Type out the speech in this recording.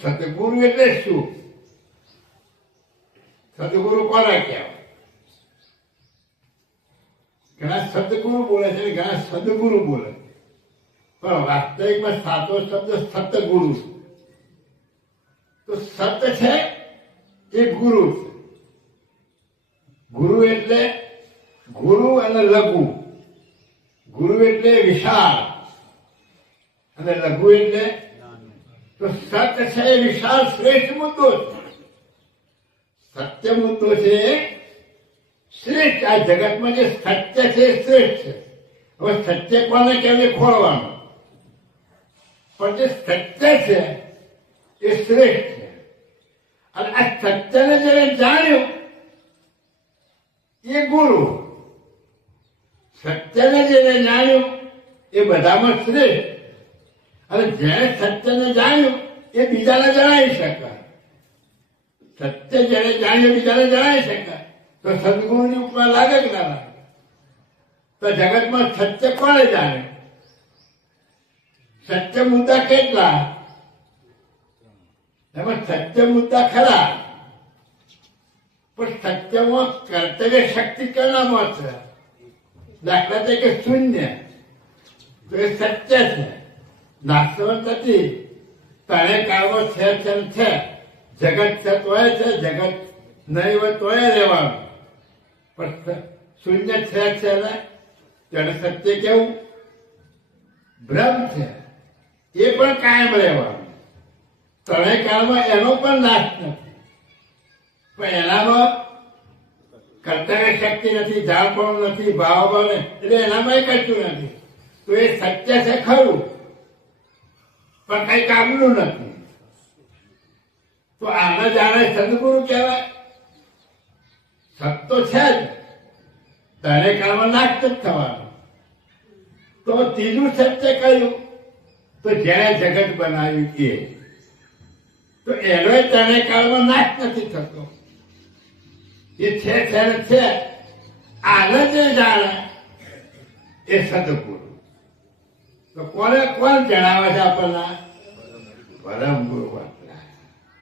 સદગુરુ એટલે શું? સદગુરુ કોને કહેવાય? ઘણા સદગુરુ બોલે છે, ઘણા સદગુરુ બોલે, પણ વાસ્તવિકમાં સાચો શબ્દ સતગુરુ છે. તો સત છે એ ગુરુ છે. ગુરુ એટલે ગુરુ અને લઘુ. ગુરુ એટલે વિશાળ અને લઘુ એટલે તો સત છે એ વિશાળ શ્રેષ્ઠ મુદ્દો છે. સત્ય મુદ્દો છે શ્રેષ્ઠ. આ જગતમાં જે સત્ય છે એ શ્રેષ્ઠ છે. હવે સત્ય કોને કહેવાય ખોળવાનું, પણ જે સત્ય છે એ શ્રેષ્ઠ છે. અને આ સત્યને જેને જાણ્યું એ ગુરુ. સત્યને જેને જાણ્યું એ બધામાં શ્રેષ્ઠ. અને જેને સત્યને જાણ્યું એ બીજાને જણાવી શકાય. સત્ય જેને જાણ્યું બીજાને જણાવી શકાય તો સદગુરુની ઉપર લાગે કે ના લાગે? તો જગતમાં સત્ય કોને જાણે? સત્ય મુદ્દા કેટલા? એમાં સત્ય મુદ્દા ખરા, પણ સત્યમાં કર્તવ્ય શક્તિ કેનામાં છે? દાખલા તરીકે શૂન્ય તો એ સત્ય છે, નાશવંત નથી. તને કાળવો છે છે, જગત છે તોય છે, જગત નહીં હોય તોય રહેવાનું. પણ શૂન્ય છે ને તેને સત્ય કેવું? ભ્રમ છે, એ પણ કાયમ રહેવાનું. ત્રણેય કાળમાં એનો પણ નાશ નથી, પણ એનામાં કર્તવ્ય શક્તિ નથી, જાણપણ નથી, ભાવ એટલે એનામાં એ કશું નથી. તો એ સત્ય છે ખરું, પણ કઈ કામનું નથી. તો આને જાણે સદગુરુ કહેવાય. સત તો છે જ, તને કાળમાં નાશ જ થવાનું. તો ત્રીજું સત્ય કયું? તો જેને જગત બનાવ્યું એ. તો એનો તને કાળમાં નાશ નથી થતો. એ છે ને છે. આને જે જાણે એ સદગુરુ. તો કોણ જણાવે છે આપણને? પરમ ગુરુ.